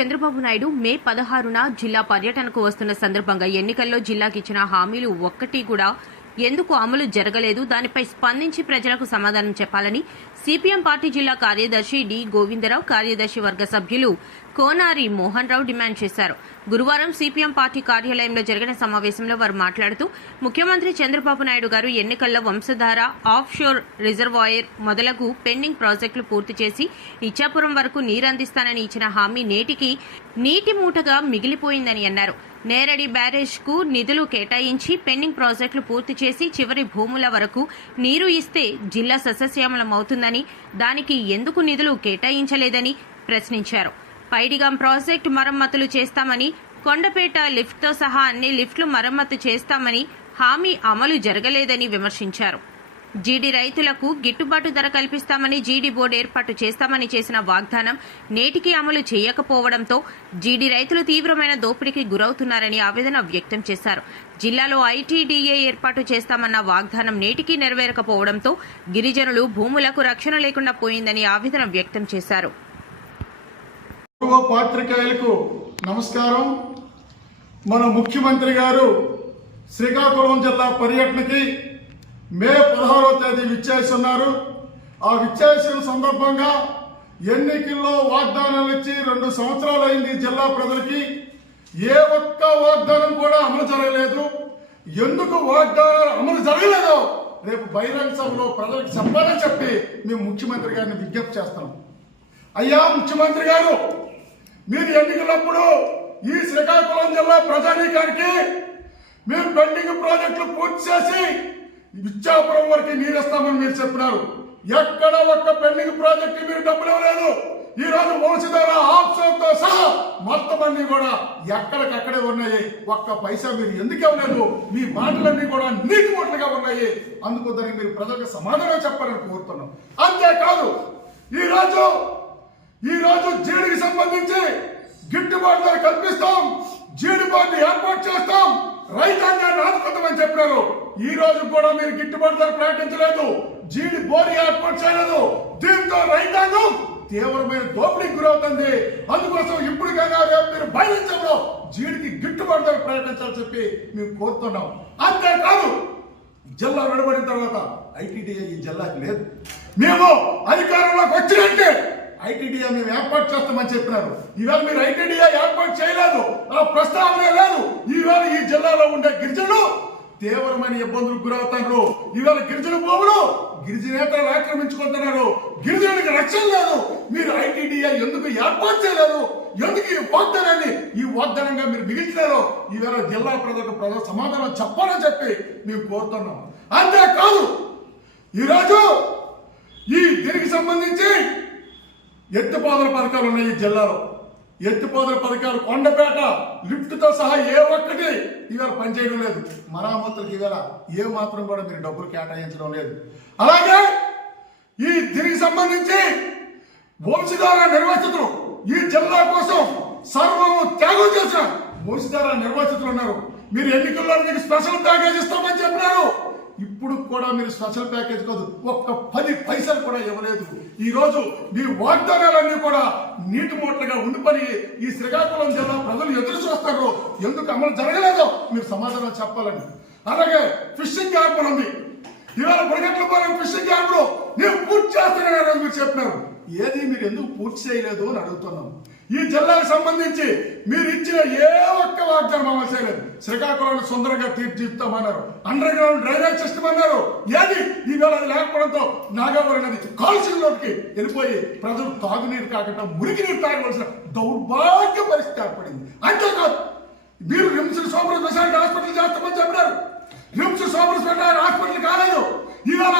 చంద్రబాబు నాయుడు మే 16న జిల్లా పర్యటనకు వస్తున్న సందర్భంగా ఎన్నికల్లో జిల్లాకి ఇచ్చిన హామీలు ఒక్కటి కూడా ఎందుకు అమలు జరగలేదు, దానిపై స్పందించి ప్రజలకు సమాధానం చెప్పాలని సిపిఎం పార్టీ జిల్లా కార్యదర్శి డి గోవిందరావు, కార్యదర్శి వర్గ సభ్యులు కోనారి మోహన్ రావు డిమాండ్ చేశారు. గురువారం సిపిఎం పార్టీ కార్యాలయంలో జరిగిన సమావేశంలో వారు మాట్లాడుతూ ముఖ్యమంత్రి చంద్రబాబు నాయుడు గారు ఎన్నికల్లో వంశధార, ఆఫ్ షోర్ రిజర్వాయర్ మొదలగు పెండింగ్ ప్రాజెక్టులు పూర్తి చేసి ఇచ్చాపురం వరకు నీరందిస్తానని ఇచ్చిన హామీ నేటికి నీటి మూటగా మిగిలిపోయిందని అన్నారు. నేరడి బ్యారేజ్ కు నిధులు కేటాయించి పెండింగ్ ప్రాజెక్టులు పూర్తి చేసి చివరి భూముల వరకు నీరు ఇస్తే జిల్లా సస్యశ్యామలమవుతుందని, దానికి ఎందుకు నిధులు కేటాయించలేదని ప్రశ్నించారు. పైడిగాం ప్రాజెక్టు మరమ్మతులు చేస్తామని, కొండపేట లిఫ్ట్తో సహా అన్ని లిఫ్ట్లు మరమ్మతు చేస్తామని హామీ అమలు జరగలేదని విమర్శించారు. జీడీ రైతులకు గిట్టుబాటు ధర కల్పిస్తామని, జీడీ బోర్డు ఏర్పాటు చేస్తామని చేసిన వాగ్దానం నేటికి అమలు చేయకపోవడంతో జీడీ రైతులు తీవ్రమైన దోపిడీకి గురవుతున్నారని ఆవేదన వ్యక్తం చేశారు. జిల్లాలో ఐటీడీఏ ఏర్పాటు చేస్తామన్న వాగ్దానం నేటికి నెరవేరకపోవడంతో గిరిజనులు భూములకు రక్షణ లేకుండా పోయిందని ఆవేదన వ్యక్తం చేశారు. పాత్రికేయులకు నమస్కారం. మన ముఖ్యమంత్రి గారు శ్రీకాకుళం జిల్లా పర్యటనకి మే 16వ తేదీ విచ్చేస్తున్నారు. ఆ విచ్చేసిన సందర్భంగా ఎన్నికల్లో వాగ్దానాలు ఇచ్చి 2 సంవత్సరాలు అయింది. జిల్లా ప్రజలకి ఏ ఒక్క వాగ్దానం కూడా అమలు జరగలేదు. ఎందుకు వాగ్దానాలు అమలు జరగలేదో రేపు బహిరంగ సభలో ప్రజలకు చెప్పాలని చెప్పి మేము ముఖ్యమంత్రి గారిని విజ్ఞప్తి చేస్తాం. అయ్యా ముఖ్యమంత్రి గారు, మీరు ఎన్నికలప్పుడు ఈ శ్రీకాకుళం జిల్లా ప్రజానీకానికి మీరు పెండింగ్ ప్రాజెక్టులు పూర్తి చేసి ఇచ్చాపురం వరకు నీరేస్తామని మీరు చెప్పినారు. ఎక్కడ ఒక్క పెండింగ్ ప్రాజెక్టు మీరు డబ్బులు ఇవ్వలేదు. ఈ రోజు వంశధార, ఆప్షన్తో సహా మొత్తం అన్ని కూడా ఎక్కడికక్కడే ఉన్నాయి. ఒక్క పైసా మీరు ఎందుకు ఇవ్వలేదు? మీ మాటలన్నీ కూడా నీటి మూటలుగా ఉన్నాయి. అందుకు దానికి మీరు ప్రజలకు సమాధానం చెప్పాలని కోరుతున్నాం. అంతేకాదు ఈరోజు జీడికి సంబంధించి గిట్టుబాటు ధర కల్పిస్తాం, జీడి బాండ్ ఏర్పాటు చేస్తాం, రైతాంగాన్ని ఆదుకుంటామని చెప్పినారు. ఈ రోజు కూడా మీరు గిట్టుబాటు ధర ప్రకటించలేదు, జీడి బోర్డు ఏర్పాటు చేయలేదు. దీంతో రైతాంగం తీవ్రమైన దోపిడీకి గురవుతుంది. అందుకోసం ఇప్పటికైనా రేపు మీరు బయలుదేరలో జీడికి గిట్టుబాటు ధర ప్రకటించాలని చెప్పి మేము కోరుతున్నాం. అంతేకాదు జిల్లా విడబడిన తర్వాత ఐటీడీఏ ఈ జిల్లాకి లేదు. మేము అధికారంలోకి వచ్చినట్టే ఐటీడీఏ మేము ఏర్పాటు చేస్తామని చెప్పినారు. ఈవేళ మీరు ఐటీడీఏ ఏర్పాటు చేయలేదు, ఆ ప్రస్తావనే లేదు. ఈవేళ ఈ జిల్లాలో ఉండే గిరిజనులు తీవ్రమైన ఇబ్బందులకు గురవుతున్నారు. ఈవేళ గిరిజన భూములు గిరిజనేతలు ఆక్రమించుకుంటున్నారు. గిరిజనులకు రక్షణ లేదు. మీరు ఐటీడీఏ ఎందుకు ఏర్పాటు చేయలేదు? ఎందుకు ఈ వాగ్దానంగా మీరు మిగిల్చినారో ఈవేళ జిల్లా ప్రజలకు సమాధానం చెప్పాలని చెప్పి మేము కోరుతున్నాం. అంతేకాదు ఈరోజు దీనికి సంబంధించి ఎత్తిపోతల పథకాలు ఉన్నాయి ఈ జిల్లాలో. ఎత్తిపోతల పథకాలు కొండపేట లిఫ్ట్తో సహా ఏ ఒక్కటి ఇవాళ పనిచేయడం లేదు. మరామతులకు ఇవాళ ఏ మాత్రం కూడా మీరు డబ్బులు కేటాయించడం లేదు. అలాగే దీనికి సంబంధించి వంశధార నిర్వాసితులు ఈ జిల్లా కోసం సర్వము త్యాగం చేసిన వంశధార నిర్వాసితులు ఉన్నారు. మీరు ఎన్నికల్లో మీకు స్పెషల్ ప్యాకేజ్ ఇస్తామని చెప్పినారు. ఇప్పుడు కూడా మీరు స్పెషల్ ప్యాకేజ్ కాదు, ఒక్క 10 పైసలు కూడా ఇవ్వలేదు. ఈ రోజు మీ వాగ్దానాలన్నీ కూడా నీటి మూటలుగా ఉండిపోయి ఈ శ్రీకాకుళం జిల్లా ప్రజలు ఎదురు చూస్తారు. ఎందుకు అమలు జరగలేదో మీరు సమాధానం చెప్పాలని. అలాగే ఫిషింగ్ హార్బర్ ఉంది. ఇవాళ బుడగట్లపాలెం ఫిషింగ్ హార్బర్ నేను పూర్తి చేస్తానని మీరు చెప్పినారు. ఏది మీరు ఎందుకు పూర్తి చేయలేదు అని అడుగుతున్నాం. ఈ జిల్లాకు సంబంధించి మీరు ఇచ్చిన ఏ ఒక్క వాగ్దానం అమలు చేయలేదు. శ్రీకాకుళాన్ని సుందరంగా తీర్చిదిద్దామన్నారు, అండర్ గ్రౌండ్ డ్రైనేజ్ సిస్టమ్ అన్నారు. ఏది ఈవేళ అది లేకపోవడంతో నాగావరి నది కాలుష్యంలోకి వెళ్ళిపోయి ప్రజలు తాగునీరు కాకుండా మురికి నీరు తాగవలసిన దౌర్భాగ్య పరిస్థితి ఏర్పడింది. అంతేకాదు మీరు రిమ్స్ సూపర్ స్పెషాలిటీ హాస్పిటల్ చేస్తామని చెప్పినారు. రిమ్స్ సూపర్ స్పెషాలిటీ హాస్పిటల్ కాలేదు. ఇవాళ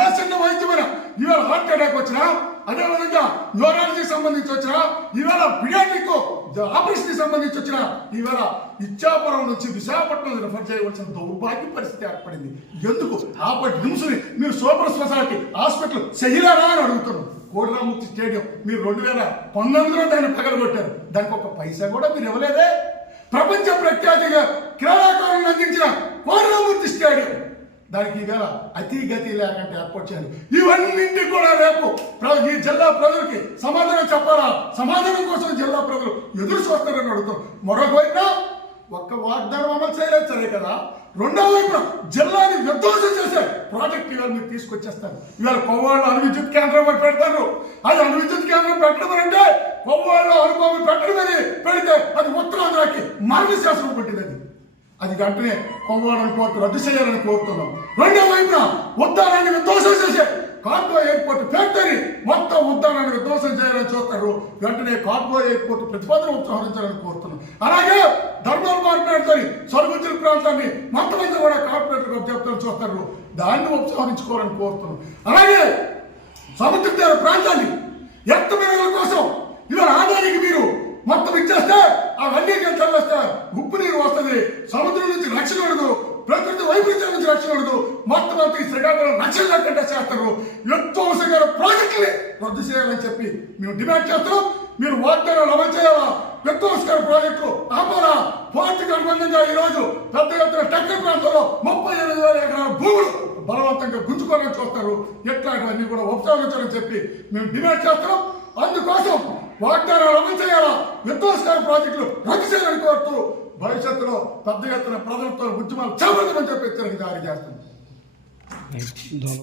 ఏ చిన్న వైద్యమైన ఇవాళ హార్ట్ అటాక్ వచ్చినా, అదేవిధంగా న్యూరాలజీకి సంబంధించి వచ్చినా, ఈవేళ పిడియాట్రిక్ ఆపరేషన్ సంబంధించి వచ్చిన ఈవేళ ఇచ్చాపురం నుంచి విశాఖపట్నం రిఫర్ చేయవలసిన దౌర్భాగ్య పరిస్థితి ఏర్పడింది. ఎందుకు ఆపటి హింసని మీరు సూపర్ స్పెషాలిటీ హాస్పిటల్ చెయ్యలేరా అని అడుగుతున్నాం. కోడిరామూర్తి స్టేడియం మీరు 2019లో దాన్ని పగలగొట్టారు. దానికి ఒక పైసా కూడా మీరు ఇవ్వలేదే. ప్రపంచ ప్రఖ్యాతిగా క్రీడాకారులను అందించిన కోడిరామూర్తి స్టేడియం దానికి ఇవాళ అతి గతి లేకంటే ఏర్పాటు చేయాలి. ఇవన్నింటి కూడా రేపు ఈ జిల్లా ప్రజలకి సమాధానం చెప్పాలా? సమాధానం కోసం జిల్లా ప్రజలు ఎదురు చూస్తారని అడుగుతాం. మరొక వైపున ఒక్క వాగ్దానం అమలు చేయలేదు సరే కదా, రెండో వైపున జిల్లాని విధ్వంసం చేసే ప్రాజెక్ట్ ఇవాళ మీరు తీసుకొచ్చేస్తారు. ఇవాళ కొవ్వాళ్ళు అణు విద్యుత్ కేంద్రం అని పెడతారు. అది అణు విద్యుత్ కేంద్రం పెట్టడం అంటే కొవ్వాళ్ళు అనుభవం పెట్టడం పెడితే అది ఉత్తరాంధ్రకి మరణ శాసనం పెట్టింది. అది వెంటనే కొవ్వాలని కోర్టు రద్దు చేయాలని కోరుతున్నాం. రెండో వైపున ఉద్దానాన్ని విధ్వంసం చేసే కార్గో ఎయిర్పోర్ట్ ఫ్యాక్టరీ మొత్తం ఉద్దానాన్ని విధ్వంసం చేయాలని చూస్తారు. వెంటనే కార్గో ఎయిర్పోర్ట్ ప్రతిపాదన ఉపసంహరించాలని కోరుతున్నాం. అలాగే ధర్మాలు మాట్లాడుతారు సరుకుల ప్రాంతాన్ని మొత్తం అంతా కూడా కార్పొరేట్ చెప్తారని చూస్తారు. దాన్ని ఉపసంహరించుకోవాలని కోరుతున్నాం. అలాగే సముద్ర తీర ప్రాంతాన్ని ఎత్తమేళల కోసం ఇవాళ ఆదాయానికి మీరు మొత్తం ఇచ్చేస్తే అవన్నీ చల్లేస్తే ఉప్పు నీరు వస్తుంది, సముద్రం నుంచి రక్షణ ఉండదు, ప్రకృతి వైపరీత్యం నుంచి రక్షణ ఉండదు, మొత్తం అంతా ఈ శ్రీకాకుళం రక్షణ లేకుండా చేస్తారు. విధ్వంసకర ప్రాజెక్టుని రద్దు చేయాలని చెప్పి మేము డిమాండ్ చేస్తాం. మీరు వాగ్దానాలు అమలు చేయాలా? విధ్వంసకర ప్రాజెక్టులు ఆపాలా? పోర్టుకు అనుబంధంగా ఈ రోజు పెద్ద ఎత్తున టెక్కల్ ప్రాంతంలో 38,000 ఎకరాల భూములు బలవంతంగా గుంజుకోవాలని చూస్తారు. ఇట్లాంటివన్నీ కూడా ఉపసంహరించాలని చెప్పి మేము డిమాండ్ చేస్తాం. అందుకోసం వాగ్దానాలు అమలు చేయాలా? విధ్వంసకర ప్రాజెక్టులు రద్దు చేయాలని కోరుతూ భవిష్యత్తులో పెద్ద ఎత్తున ప్రజలతో ఉద్యమాలు చేపడతామని చెప్పి హెచ్చరిక జారీ చేస్తుంది.